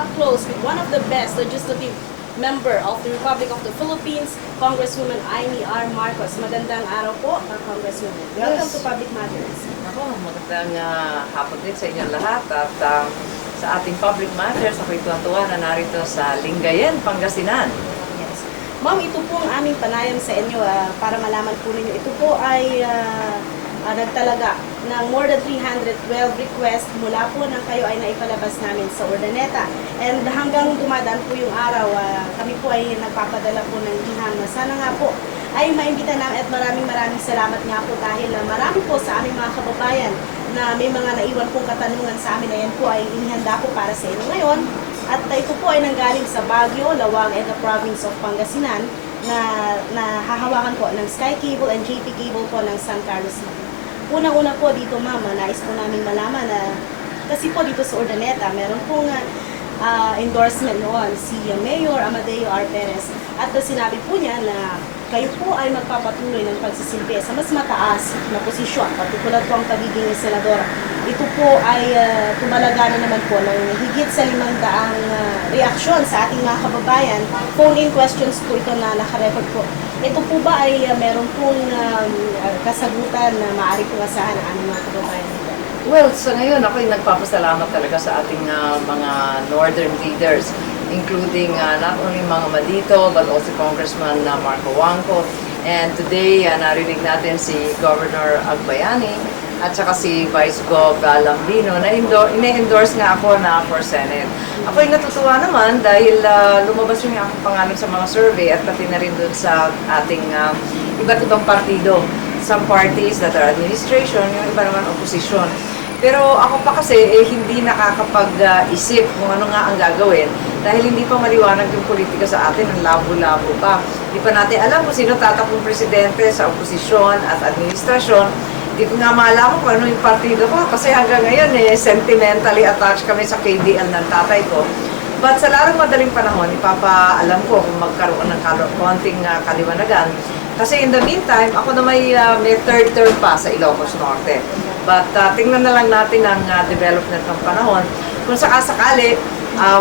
up close with one of the best legislative member of the Republic of the Philippines, Congresswoman Imee Marcos. Magandang araw po, Congresswoman. Welcome to Public Matters. Ako, magandang hapon din sa inyong lahat at sa ating Public Matters, ako'y tuwa na narito sa Lingayen, Pangasinan. Yes. Ma'am, ito po ang aming panayam sa inyo para malaman po ninyo. Ito po ay nagtalaga ng more than 312 requests mula po nang kayo ay naipalabas namin sa Urdaneta. And hanggang dumadaan po yung araw, kami po ay nagpapadala po ng liham na sana nga po ay maimbita namin at maraming salamat nga po dahil marami po sa aming mga kababayan na may mga naiwan pong katanungan sa amin na yan po ay inihanda po para sa inyo ngayon. At ito po ay nanggaling sa Baguio, Lawag and the province of Pangasinan na hahawakan po ng Sky Cable and JP Cable po ng San Carlos City. Unang-una po dito, ma'am, nais po namin malaman na kasi po dito sa Urdaneta, meron pong endorsement noon si Mayor Amadeo R. Perez at sinabi po niya na kayo po ay magpapatuloy ng pagsisilbi sa mas mataas na posisyon, partikular po ang pagiging senador. Ito po ay tumalaga na naman po ng higit sa 500 reaksyon sa ating mga kababayan. Phone-in questions po ito na nakarecord po. Ito po ba ay meron pong kasagutan na maaari pong asahan ng aming mga kababayan? Well, sa ngayon, ako'y nagpapasalamat talaga sa ating mga northern leaders, including not only mga Madito, but also Congressman Marco Wangco. And today, narinig natin si Governor Agbayani at saka si Vice Gov Lambino na ine-endorse nga ako na for Senate. Ako'y natutuwa naman dahil lumabas yung aking pangalan sa mga survey at pati na rin dun sa ating iba't ibang partido. Some parties that are administration, yung iba naman opposition. Pero ako pa kasi hindi nakakapag-isip kung ano nga ang gagawin dahil hindi pa maliwanag yung politika sa atin, ang labo-labo pa. Hindi pa natin alam kung sino tatakbong presidente sa oposisyon at administrasyon. Hindi ko nga malaman kung ano yung partido ko kasi hanggang ngayon sentimentally attached kami sa KDL ng tatay ko. But sa larong madaling panahon, ipapaalam ko kung magkaroon ng konting kaliwanagan. Kasi in the meantime, ako na may third term pa sa Ilocos Norte. But tingnan na lang natin ang development ng panahon. Kung sakasakali,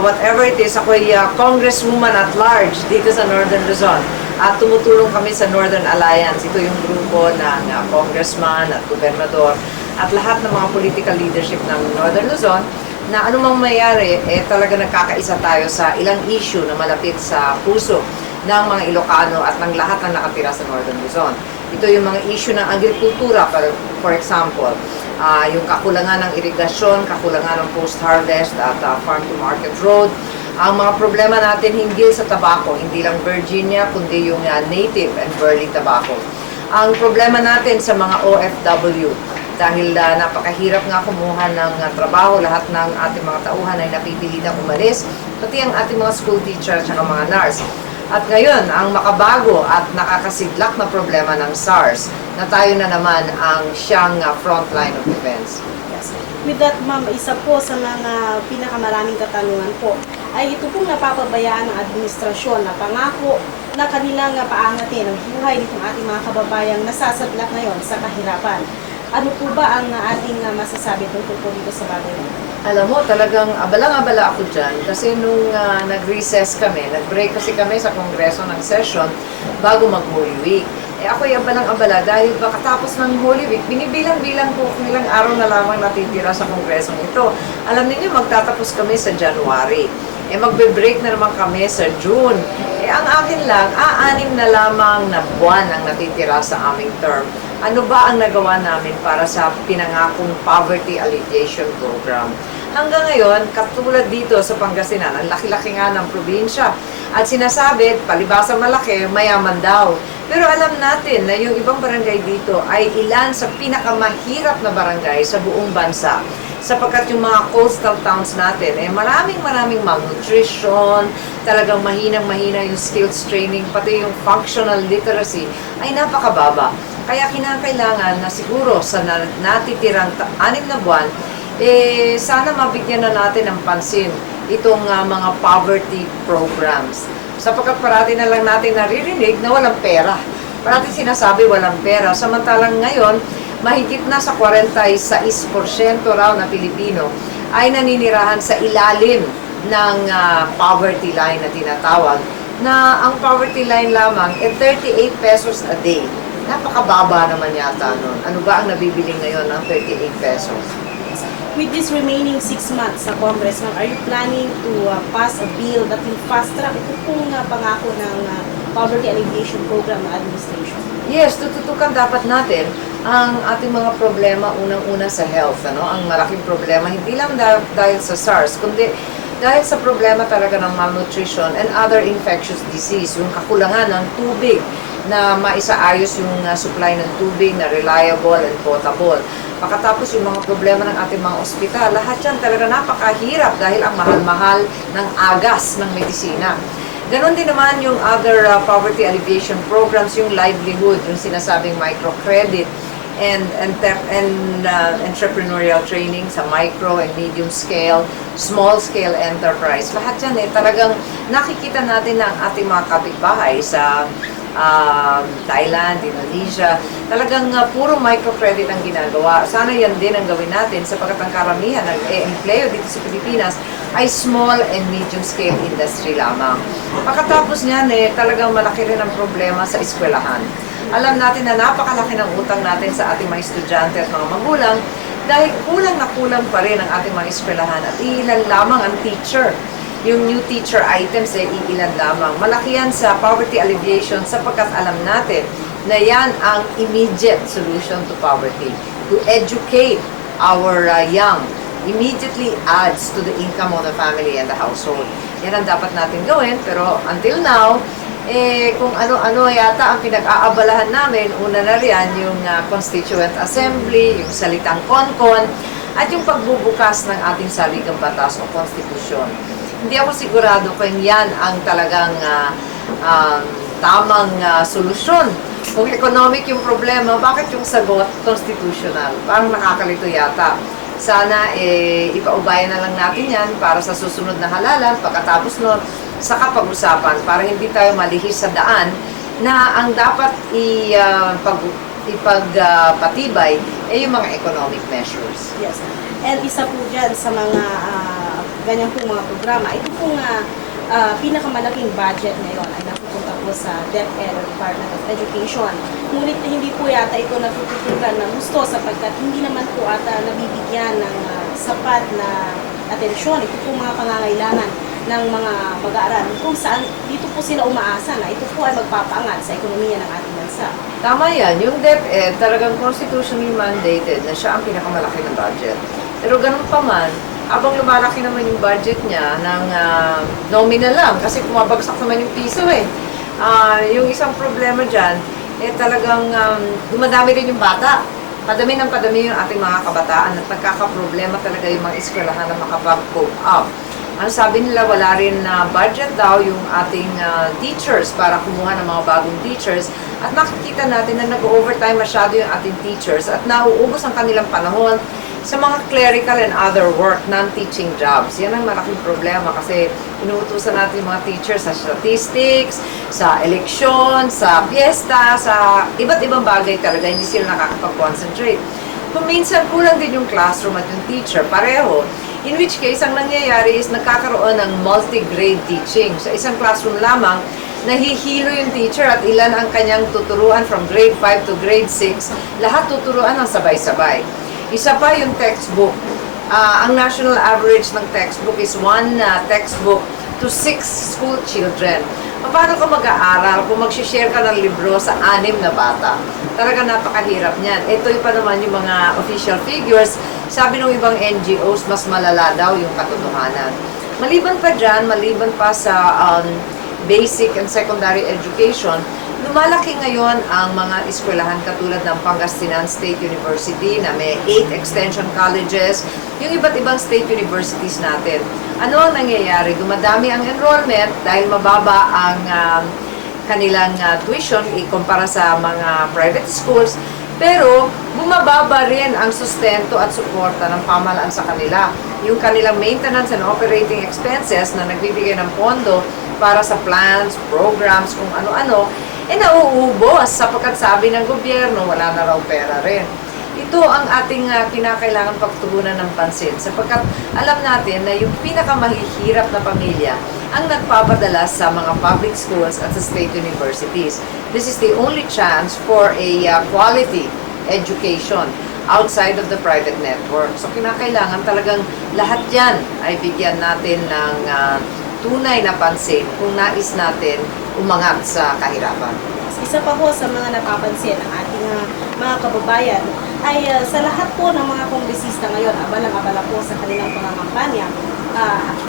whatever it is, ako'y congresswoman at large dito sa Northern Luzon. At tumutulong kami sa Northern Alliance. Ito yung grupo ng congressman at gobernador at lahat ng mga political leadership ng Northern Luzon na anumang mayari, talaga nagkakaisa tayo sa ilang issue na malapit sa puso ng mga Ilocano at ng lahat ng nakatira sa Northern Luzon. Ito yung mga issue ng agrikultura, for example, yung kakulangan ng irigasyon, kakulangan ng post-harvest at farm-to-market road. Ang mga problema natin hinggil sa tabako, hindi lang Virginia, kundi yung native and burley tobacco. Ang problema natin sa mga OFW, dahil napakahirap nga kumuha ng trabaho, lahat ng ating mga tauhan ay napipilitang umalis, pati ang ating mga school teacher at mga nurse. At ngayon, ang makabago at nakakasidlak na problema ng SARS, na tayo na naman ang siyang frontline of defense. Yes. With that, ma'am, isa po sa mga pinakamaraming katanungan po ay ito pong napapabayaan ng administrasyon na pangako na kanilang paangatin ang buhay nitong ating mga kababayang nasasadlak ngayon sa kahirapan. Ano po ba ang ating masasabi tungkol po dito sa bagay na? Alam mo, talagang abalang-abala ako dyan kasi nung nag-recess kami, nag-break kasi kami sa Kongreso ng session bago mag-Holy Week. Ako'y abalang-abala dahil katapos ng Holy Week, binibilang-bilang po kung ilang araw na lamang natitira sa Kongresong ito. Alam niyo, magtatapos kami sa January. Magbe-break na naman kami sa June. Ang akin lang, 6 na lamang na buwan ang natitira sa aming term. Ano ba ang nagawa namin para sa pinangakong poverty alleviation program? Hanggang ngayon, katulad dito sa Pangasinan, ang laki-laki nga ng probinsya. At sinasabi, palibasa malaki, mayaman daw. Pero alam natin na yung ibang barangay dito ay ilan sa pinakamahirap na barangay sa buong bansa. Sapagkat yung mga coastal towns natin, maraming malnutrition, talagang mahinang-mahina yung skills training, pati yung functional literacy ay napakababa. Kaya kinakailangan na siguro sa natitirang 6 na buwan, sana mabigyan na natin ng pansin itong mga poverty programs. Sapagkat parati na lang natin naririnig na walang pera. Parati sinasabi walang pera. Samantalang ngayon, mahigit na sa 46% raw na Pilipino ay naninirahan sa ilalim ng poverty line na tinatawag, na ang poverty line lamang 38 pesos a day. Napakababa naman yata nun. Ano ba ang nabibili ngayon ng 38 pesos? With this remaining 6 months sa Congress, ma'am, are you planning to pass a bill that will fast track ito pong pangako ng Poverty Alleviation Program ng administration? Yes, tututukan dapat natin ang ating mga problema unang-una sa health. Ang malaking problema, hindi lang dahil sa SARS, kundi dahil sa problema talaga ng malnutrition and other infectious disease, yung kakulangan ng tubig, na maisaayos yung supply ng tubig na reliable and potable. Pagkatapos yung mga problema ng ating mga ospital, lahat yan talaga napakahirap dahil ang mahal-mahal ng agas ng medisina. Ganon din naman yung other poverty alleviation programs, yung livelihood, yung sinasabing microcredit, and entrepreneurial training sa micro and medium scale, small scale enterprise. Lahat yan talagang nakikita natin na ang ating mga kapitbahay sa Thailand, Indonesia, talagang puro microcredit ang ginagawa. Sana yan din ang gawin natin sapagkat ang karamihan ng empleo dito sa Pilipinas ay small and medium scale industry lamang. Pagkatapos niyan, talagang malaki rin ang problema sa eskwelahan. Alam natin na napakalaki ng utang natin sa ating mga estudyante at mga magulang dahil kulang na kulang pa rin ang ating mga eskwelahan at ilan lamang ang teacher. Yung new teacher items iilan lamang. Malaki yan sa poverty alleviation sapagkat alam natin na yan ang immediate solution to poverty. To educate our young immediately adds to the income of the family and the household. Yan ang dapat natin gawin, pero until now, kung ano-ano yata ang pinag-aabalahan namin, una na riyan yung Constituent Assembly, yung salitang konkon, at yung pagbubukas ng ating saligang batas o konstitusyon. Hindi ako sigurado kung yan ang talagang tamang solusyon. Kung economic yung problema, bakit yung sagot constitutional? Parang nakakalito yata. Sana ipaubayan na lang natin yan para sa susunod na halalan. Pagkatapos nun, saka pag-usapan para hindi tayo malihis sa daan na ang dapat ipagpatibay yung mga economic measures. Yes. And isa po dyan sa mga ganyan pong mga programa, ito pong pinakamalaking budget ngayon ay napupunta po sa DepEd, Department of Education. Ngunit hindi po yata ito natututukan ng gusto sapagkat hindi naman po ata nabibigyan ng sapat na atensyon. Ito po mga pangangailangan ng mga mag-aaral kung saan dito po sila umaasa na ito po ay magpapaangat sa ekonomiya ng ating bansa. Tama yan. Yung DepEd talagang constitutionally mandated na siya ang pinakamalaki ng budget. Pero ganun pa man, habang lumalaki naman yung budget niya ng nominal lang kasi bumabagsak naman yung piso yung isang problema dyan, talagang dumadami rin yung bata. Padami ng padami yung ating mga kabataan at nagkakaproblema talaga yung mga eskwelahan na makapag-cope up. Ang sabi nila, wala rin budget daw yung ating teachers para kumuha ng mga bagong teachers at nakikita natin na nag-overtime masyado yung ating teachers at nauubos ang kanilang panahon sa mga clerical and other work, non-teaching jobs. Yan ang malaking problema kasi inuutusan natin yung mga teachers sa statistics, sa eleksyon, sa piyesta, sa iba't ibang bagay talaga, hindi sila nakakapag-concentrate. Kung minsan kulang din yung classroom at yung teacher, pareho. In which case, ang nangyayari is nagkakaroon ng multi-grade teaching. Sa isang classroom lamang, nahihilo yung teacher at ilan ang kanyang tuturuan from grade 5 to grade 6, lahat tuturuan ng sabay-sabay. Isa pa yung textbook. Ang national average ng textbook is 1 textbook to 6 school children. Paano ka mag-aaral kung mag-share ka ng libro sa 6 na bata? Talaga napakahirap niyan. Ito pa naman yung mga official figures. Sabi ng ibang NGOs, mas malala daw yung katotohanan. Maliban pa dyan, maliban pa sa basic and secondary education, lumalaki ngayon ang mga eskwelahan katulad ng Pangasinan State University na may 8 extension colleges, yung iba't ibang state universities natin. Ano ang nangyayari? Dumadami ang enrollment dahil mababa ang kanilang tuition ikumpara sa mga private schools, pero bumababa rin ang sustento at suporta ng pamahalaan sa kanila. Yung kanilang maintenance and operating expenses na nagbibigay ng pondo para sa plans, programs, kung ano-ano, nauubos sapagkat sabi ng gobyerno, wala na raw pera rin. It ito ang ating kinakailangan pagtugunan ng pansin sapagkat alam natin na yung pinakamahihirap na pamilya ang nagpapadala sa mga public schools at sa state universities. This is the only chance for a quality education outside of the private network. So kinakailangan talagang lahat yan ay bigyan natin ng tunay na pansin kung nais natin umangat sa kahirapan. Isa pa po sa mga napapansin ng ating mga kababayan ay sa lahat po ng mga kongresista ngayon, abalang-abala po sa kanilang pangangampanya,